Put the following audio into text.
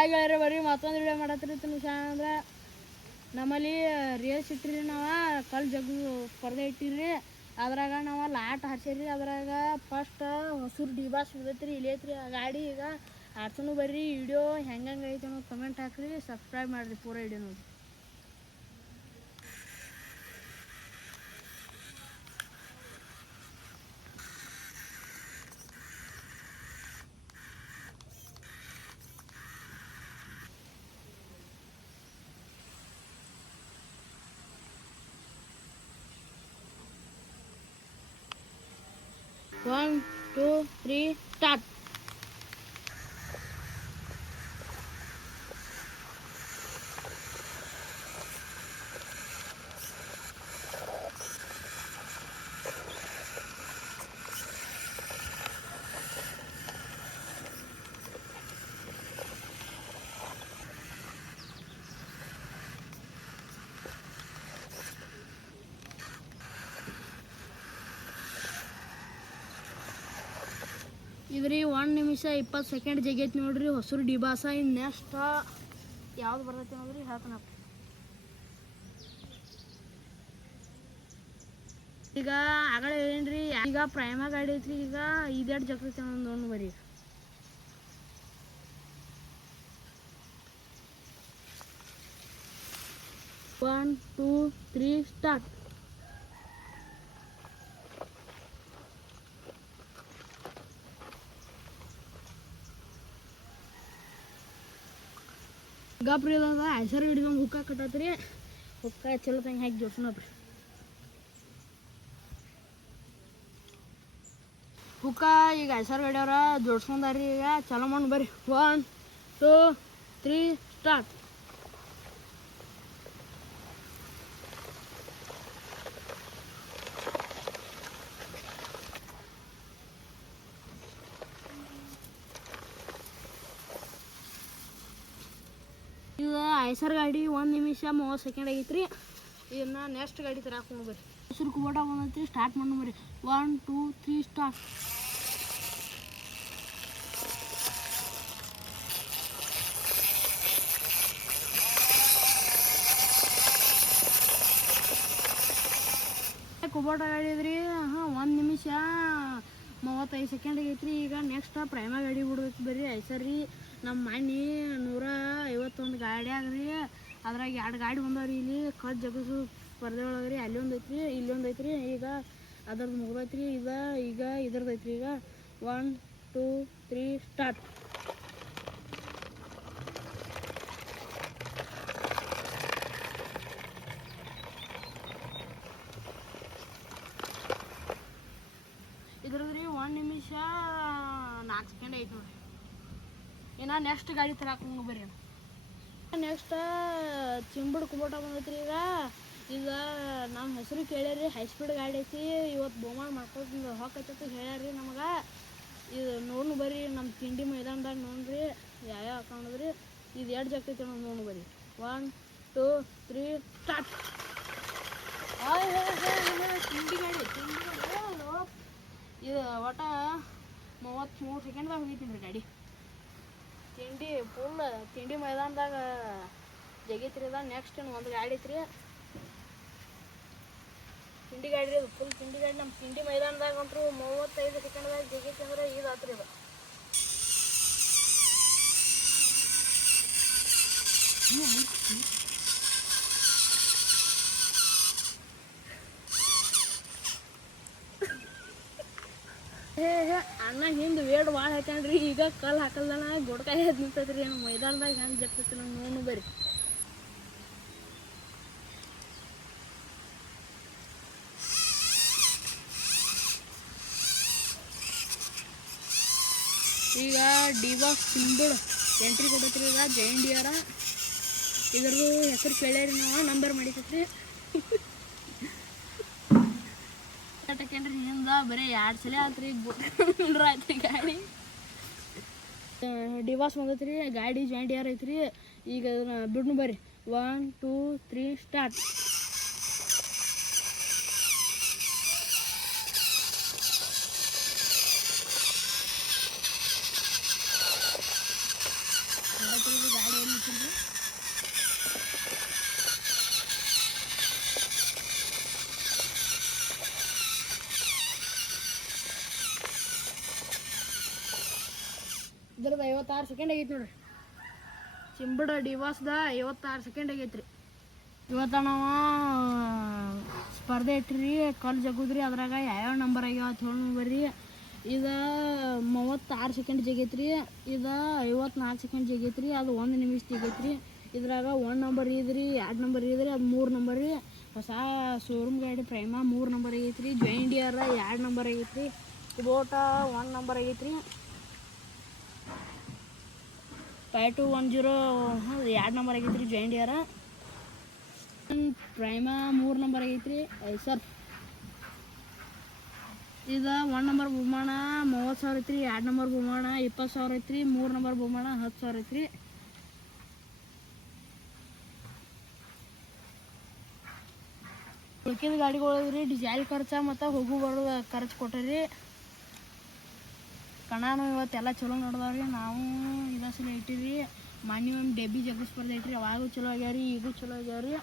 Hi ಗೆಳೆಯರೆ, ಬರ್ರಿ ಮತ್ತೊಂದು ವಿಡಿಯೋ ಮಾಡತ್ತಿರ್ತೀನಿ. ಅಂದ್ರೆ ನಮ್ಮಲ್ಲಿ ರೇಸ್ ಇಟ್ಟಿರಿ, ನಾವು ಕಲ್ಲು ಜಗ್ಗು ಸ್ಪರ್ಧೆ ಇಟ್ಟಿರಿ. ಅದ್ರಾಗ ನಾವು ಲಾಟ್ ಹಾರ್ಸಿರಿ. ಅದ್ರಾಗ ಫಸ್ಟ್ ಹೊಸೂರು ಡಿಬಾಸ್ ಸಿಗ್ತೈತ್ರಿ, ಇಲ್ಲಿ ಐತ್ರಿ ಆ ಗಾಡಿ. ಈಗ ಆಡ್ಸೋನು ಬರ್ರಿ. ವಿಡಿಯೋ ಹೆಂಗೆ ಐತೆ ಅನ್ನೋದು ಕಮೆಂಟ್ ಹಾಕ್ರಿ, ಸಬ್ಸ್ಕ್ರೈಬ್ ಮಾಡಿರಿ ಪೂರ ವಿಡಿಯೋ ನೋಡಿ. One, 2, 3, start. ಇದ್ರಿ 1 ನಿಮಿಷ 20 ಸೆಕೆಂಡ್ ಜಗೈತಿ ನೋಡ್ರಿ ಹೊಸೂರು ಡಿಬಾಸ. ಇನ್ನು ನೆಕ್ಸ್ಟ್ ಯಾವ್ದು ಬರ್ತೈತಿ ನೋಡ್ರಿ ಹೇಳ್ತಾನಪ್ಪ. ಈಗ ಆಗಲೇ ಏನ್ರಿ, ಈಗ ಪ್ರೈಮ ಗಾಡಿ ಐತ್ರಿ. ಈಗ ಇದೆರಡು ಜಗೈತಿ ಒಂದು ಬರೀ. One, 2, 3, start. ಗಪ್ರಿ ಅದ ಐಸರ್ ಹಿಡಿದೊಂದು ಹುಕ್ಕ ಕಟ್ಟತ್ರಿ. ಹುಕ್ಕ ಚಲೋ ತಂಗ ಹಾಕಿ ಜೋಡ್ಸೋಣಪ್ರಿ. ಹುಕ್ಕ ಈಗ ಐಸರ್ ಗಡಿಯವ್ರ ಜೋಡ್ಸ್ಕೊಂಡಾರಿ. ಈಗ ಚಲೋ ಮಾಡಿ ಬರ್ರಿ. 1, 2, 3, ಸ್ಟಾರ್ಟ್. ಇದು ಐಸರ್ ಗಾಡಿ 1 ನಿಮಿಷ 30 ಸೆಕೆಂಡ್ ಆಗೈತ್ರಿ. ಇದನ್ನ ನೆಕ್ಸ್ಟ್ ಗಾಡಿ ತರಾಕೊಂಡು ಬರ್ರಿ. ಹೊಸೂರು ಕುಬೋಟ ಬಂದೈತ್ರಿ, ಸ್ಟಾರ್ಟ್ ಮಾಡಿ ಬರ್ರಿ. 1, 2, 3, ಸ್ಟಾರ್ಟ್. ಕುಬೋಟ ಗಾಡಿ ಇದ್ರಿ. 1 ನಿಮಿಷ 35 ಸೆಕೆಂಡ್ ಆಗೈತ್ರಿ. ಈಗ ನೆಕ್ಸ್ಟ್ ಪ್ರೈಮ ಗಾಡಿ ಬಿಡ್ಬೇಕು ಬರ್ರಿ. ಐಸರ್ ರೀ ನಮ್ಮ ಮನೆ 151 ಗಾಡಿ ಆಗ್ರಿ. ಅದ್ರಾಗ 2 ಗಾಡಿ ಬಂದವ್ರಿ. ಇಲ್ಲಿ ಕಲ್ಲು ಜಗಸು ಸ್ಪರ್ಧೆ ಒಳಗ್ರಿ. ಅಲ್ಲಿ ಒಂದು ಐತ್ರಿ, ಇಲ್ಲಿ ಒಂದು ಐತ್ರಿ. ಈಗ ಅದ್ರದ್ದು ಮುಗ್ದೈತ್ರಿ. ಈಗ ಇದ್ರದ್ದು ಐತ್ರಿ. ಈಗ 1, 2, 3, ಸ್ಟಾರ್ಟ್. ಇದ್ರದ್ರಿ 1 ನಿಮಿಷ 4 ಸೆಕೆಂಡ್ ಐತಿ ನೋಡ್ರಿ. ಇನ್ನು ನೆಕ್ಸ್ಟ್ ಗಾಡಿ ತರಾಕೊಂಡು ಬರ್ರಿ. ನೆಕ್ಸ್ಟ್ ಚಿಂಬುಡ್ ಕುಬೋಟ ಬಂದೈತ್ರಿ. ಈಗ ನಮ್ಮ ಹೆಸರು ಕೇಳ್ಯಾರಿ. ಹೈ ಸ್ಪೀಡ್ ಗಾಡಿ ಐತಿ, ಇವತ್ತು ಬಹುಮಾನ ಮಾಡ್ಕೊಂಡು ಹೊಕ್ಕೈತಿ ಹೇಳ್ಯಾರಿ ನಮಗೆ. ಇದು ನೋಡ್ನು ಬರ್ರಿ. ನಮ್ಮ ತಿಂಡಿ ಮೈದಾನದಾಗ ನೋಡ್ರಿ ಯಾವ್ಯಾವ ಹಾಕೊಂಡ್ರಿ. ಇದು ಎರಡು ಜಗ್ತೈತಿ ನೋಡ್ನು ಬರ್ರಿ. 1, 2, 3, ಸ್ಟಾರ್ಟ್. ತಿಂಡಿ ಗಾಡಿ ಇದು ಒಟ್ಟು 33 ಸೆಕೆಂಡ್ದಾಗ ಹೋಗೈತಿ ರೀ ಗಾಡಿ. ತಿಂಡಿ ಫುಲ್ ತಿಂಡಿ ಮೈದಾನದಾಗ ಜಗೈತ್ರಿ. ಅದ ನೆಕ್ಸ್ಟ್ ಒಂದು ಗಾಡಿ ಐತ್ರಿ, ತಿಂಡಿ ಗಾಡಿ ರೀ. ಅದು ಫುಲ್ ತಿಂಡಿ ಗಾಡಿ. ನಮ್ಮ ತಿಂಡಿ ಮೈದಾನದಾಗ ಅಂತೂ 35 ಸೆಕೆಂಡ್ದಾಗ ಜಗೈತಿ ಅಂದ್ರೆ ಇದು ಆತ್ರಿ. ಇದು ಅಣ್ಣ ಹಿಂದೆ ವೇಡ್ ಭಾಳ ಹಾಕ್ಯಾನ್ರಿ. ಈಗ ಕಲ್ಲು ಹಾಕಲ್ದನ ಗೊಡ್ಕಾಯಿ ಎದ್ದು ನಿಂತೈತ್ರಿ. ಏನು ಮೈದಾನದಾಗ ಹೆಂಗೆ ಜಗ್ತೈತಿ ನೋಡು ಬರ್ರಿ. ಈಗ ಡಿಬಾಸ್ ಸಿಂಬುಡ್ ಎಂಟ್ರಿ ಕೊಡತ್ರಿ. ಈಗ ಜೈಂಡಿಯರ ಇದ್ರದ್ದು ಹೆಸರು ಕೇಳ್ಯಾರಿ. ನಾವು ನಂಬರ್ ಮಾಡಿತೈತ್ರಿ. ಟಕೆಂಡ್ರಿ ಹಿಂದ ಬರೀ 2 ಸಲ ಆತ್ರಿ. ಗುಡ್ರ ಆಯ್ತ್ರಿ ಗಾಡಿ. ಡಿಬಾಸ್ ಬಂದೈತ್ರಿ. ಗಾಡಿ ಜೈಂಡಿಯರ್ ಐತ್ರಿ. ಈಗ ಬಿಡ್ನು ಬರ್ರಿ. 1, 2, 3, ಸ್ಟಾರ್ಟ್. ಗಾಡಿ 56 ಸೆಕೆಂಡ್ ಆಗೈತೆ ನೋಡ್ರಿ. ಚಿಂಬಡ ಡಿವಾಸ್ದ 56 ಸೆಕೆಂಡ್ ಆಗೈತ್ರಿ. ಇವತ್ತು ನಾವು ಸ್ಪರ್ಧೆ ಇಟ್ರಿ ಕಲ್ಲು ಜಗುದ್ರಿ. ಅದ್ರಾಗ ಯಾವ್ಯಾವ ನಂಬರ್ ಆಗ್ಯಾವ ಅಂತ ಹೇಳಿ ಬರ್ರಿ. ಇದು 36 ಸೆಕೆಂಡ್ ಜಗೈತ್ರಿ. ಇದು 54 ಸೆಕೆಂಡ್ ಜಗೈತ್ರಿ. ಅದು 1 ನಿಮಿಷ ತೆಗೈತ್ರಿ. ಇದ್ರಾಗ 1 ನಂಬರ್ ಇದ್ರಿ, 2 ನಂಬರ್ ಇದ್ರಿ, ಅದು 3 ನಂಬರ್ ರೀ. ಹೊಸ ಶೋರೂಮ್ ಗಾಡಿ ಪ್ರೈಮ 3 ನಂಬರ್ ಆಗೈತ್ರಿ. ಜಾಯಿಂಡಿಯರ್ 2 ನಂಬರ್ ಆಗೈತ್ರಿ. ಕುಬೋಟ 1 ನಂಬರ್ ಆಗೈತ್ರಿ. 5210 2 ನಂಬರ್ ಆಗೈತ್ರಿ. ಜಾಯಿಂಡಿಯರ್ ಪ್ರೈಮ 3 ನಂಬರ್ ಆಗೈತ್ರಿ. ಸರ್ ಇದು 1 ನಂಬರ್ ಬಹುಮಾನ 30,000 ಐತ್ರಿ. 2 ನಂಬರ್ ಬಹುಮಾನ 20,000 ಐತ್ರಿ. 3 ನಂಬರ್ ಬಹುಮಾನ 10,000 ಐತ್ರಿ. ಉಳ್ಕಿದ ಗಾಡಿಗಳು ಡೀಸೆಲ್ ಖರ್ಚು ಮತ್ತು ಹೋಗು ಬರೋ ಖರ್ಚು ಕೊಟ್ಟರಿ. ಕಣಾನು ಇವತ್ತೆಲ್ಲ ಚಲೋ ನಡೆದವ್ರಿ. ನಾವು ಇದಸಲ ಇಟ್ಟಿರಿ. ಮಾನ್ಯ ಡೆಬ್ಬಿ ಜಗ್ಗಿಸ್ಬಾರ್ದು ಐತ್ರಿ. ಅವಾಗೂ ಚಲೋ ಆಗ್ಯಾವ್ರಿ, ಈಗೂ ಚಲೋ ಆಗ್ಯಾವ್ರಿ.